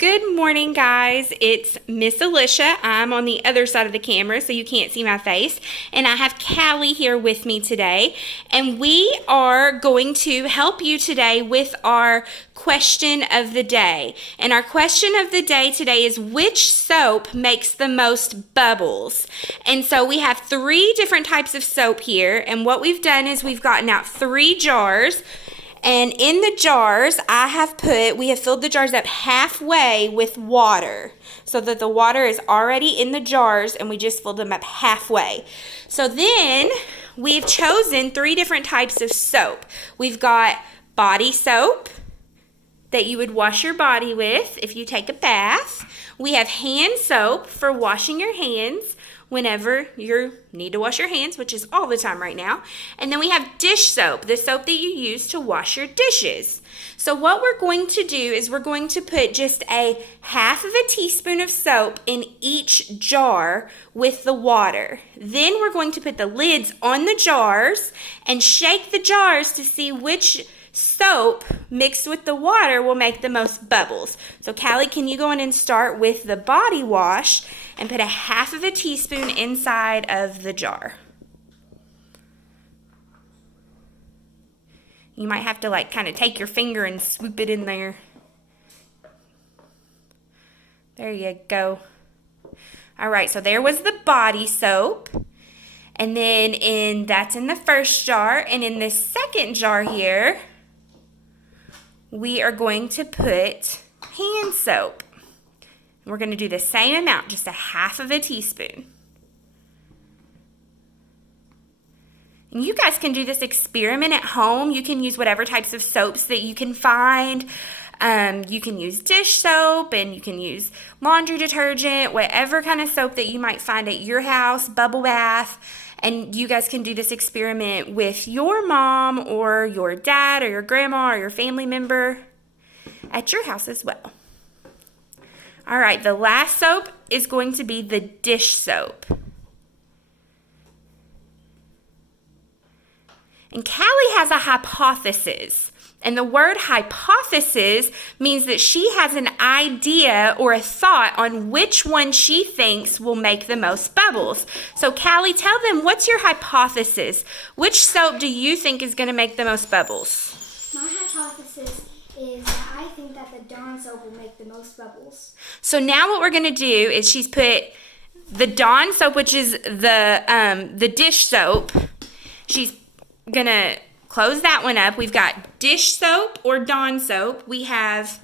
Good morning, guys. It's Miss Alicia. I'm on the other side of the camera, so you can't see my face. And I have Callie here with me today. And we are going to help you today with our question of the day. And our question of the day today is, which soap makes the most bubbles? And so we have 3 different types of soap here. And what we've done is we've gotten out 3 jars. And in the jars, we have filled the jars up halfway with water so that the water is already in the jars and we just filled them up halfway. So then we've chosen 3 different types of soap. We've got body soap that you would wash your body with if you take a bath. We have hand soap for washing your hands whenever you need to wash your hands, which is all the time right now. And then we have dish soap, the soap that you use to wash your dishes. So what we're going to do is we're going to put just a half of a teaspoon of soap in each jar with the water. Then we're going to put the lids on the jars and shake the jars to see which soap mixed with the water will make the most bubbles. So Callie, can you go in and start with the body wash and put a half of a teaspoon inside of the jar? You might have to kind of take your finger and swoop it in there. There you go. All right, so there was the body soap. And then that's in the first jar. And in the second jar here, we are going to put hand soap. We're going to do the same amount, just a half of a teaspoon. And you guys can do this experiment at home. You can use whatever types of soaps that you can find. You can use dish soap and you can use laundry detergent, whatever kind of soap that you might find at your house, bubble bath. And you guys can do this experiment with your mom or your dad or your grandma or your family member at your house as well. All right, the last soap is going to be the dish soap. And Callie has a hypothesis. And the word hypothesis means that she has an idea or a thought on which one she thinks will make the most bubbles. So Callie, tell them, what's your hypothesis? Which soap do you think is going to make the most bubbles? My hypothesis is that I think that the Dawn soap will make the most bubbles. So now what we're going to do is she's put the Dawn soap, which is the dish soap. She's going to close that one up. We've got dish soap or Dawn soap. We have,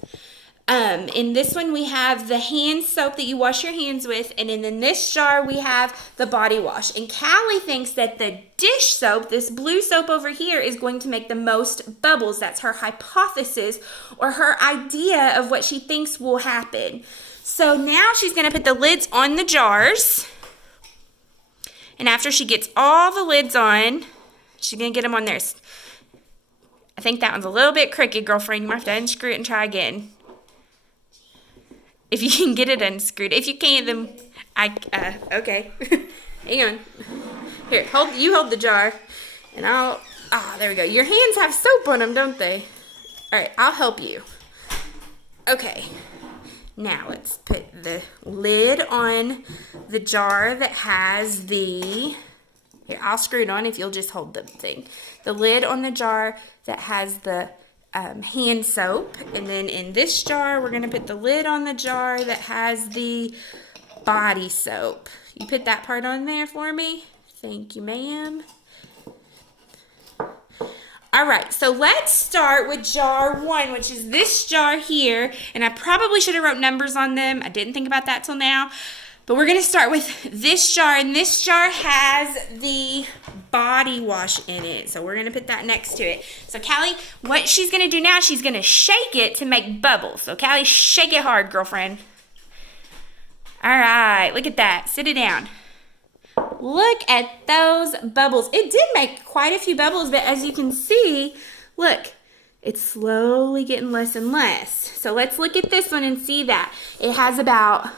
in this one, we have the hand soap that you wash your hands with. And in this jar, we have the body wash. And Callie thinks that the dish soap, this blue soap over here, is going to make the most bubbles. That's her hypothesis or her idea of what she thinks will happen. So now she's going to put the lids on the jars. And after she gets all the lids on, she's going to get them on there. I think that one's a little bit crooked, girlfriend. You might have to unscrew it and try again. If you can get it unscrewed. If you can't, then okay. Hang on. Here, hold the jar. And there we go. Your hands have soap on them, don't they? All right, I'll help you. Okay. Now let's put the lid on the jar that has the... Here, I'll screw it on if you'll just hold the thing. The lid on the jar that has the hand soap. And then in this jar, we're going to put the lid on the jar that has the body soap. You put that part on there for me? Thank you, ma'am. All right, so let's start with jar 1, which is this jar here. And I probably should have wrote numbers on them. I didn't think about that till now. But we're going to start with this jar, and this jar has the body wash in it. So we're going to put that next to it. So Callie, what she's going to do now, she's going to shake it to make bubbles. So Callie, shake it hard, girlfriend. All right, look at that. Sit it down. Look at those bubbles. It did make quite a few bubbles, but as you can see, look, it's slowly getting less and less. So let's look at this one and see that. It has about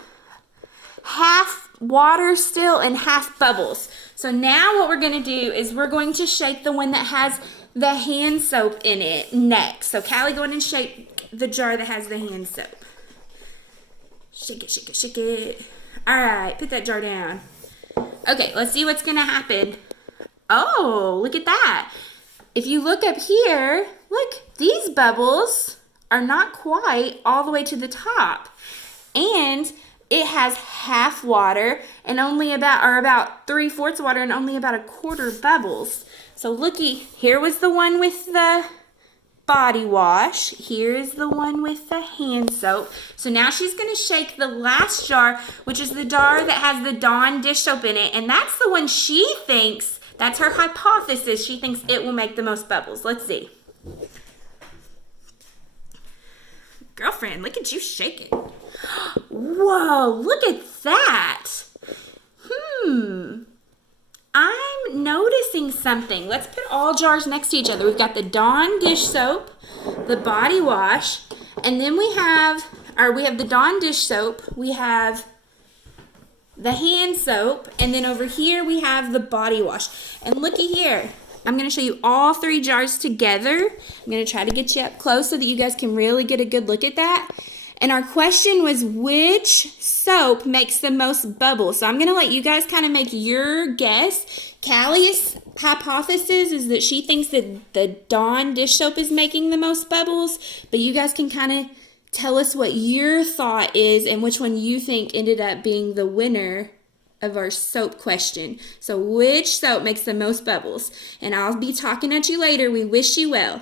half water still and half bubbles. So now what we're going to do is we're going to shake the one that has the hand soap in it next. So Callie, go in and shake the jar that has the hand soap. Shake it, shake it, shake it. All right, put that jar down. Okay, let's see what's gonna happen. Oh, look at that. If you look up here, look, these bubbles are not quite all the way to the top. And it has half water and only about 3/4 water and only about 1/4 bubbles. So looky, here was the one with the body wash. Here is the one with the hand soap. So now she's going to shake the last jar, which is the jar that has the Dawn dish soap in it. And that's the one she thinks, that's her hypothesis, she thinks it will make the most bubbles. Let's see. Girlfriend, look at you shaking. Whoa, look at that. I'm noticing something. Let's put all jars next to each other. We've got the Dawn dish soap, the body wash, and then we have the Dawn dish soap, we have the hand soap, and then over here we have the body wash. And looky here. I'm going to show you all 3 jars together. I'm going to try to get you up close so that you guys can really get a good look at that. And our question was, which soap makes the most bubbles? So I'm going to let you guys kind of make your guess. Callie's hypothesis is that she thinks that the Dawn dish soap is making the most bubbles. But you guys can kind of tell us what your thought is and which one you think ended up being the winner of our soap question. So which soap makes the most bubbles? And I'll be talking at you later. We wish you well.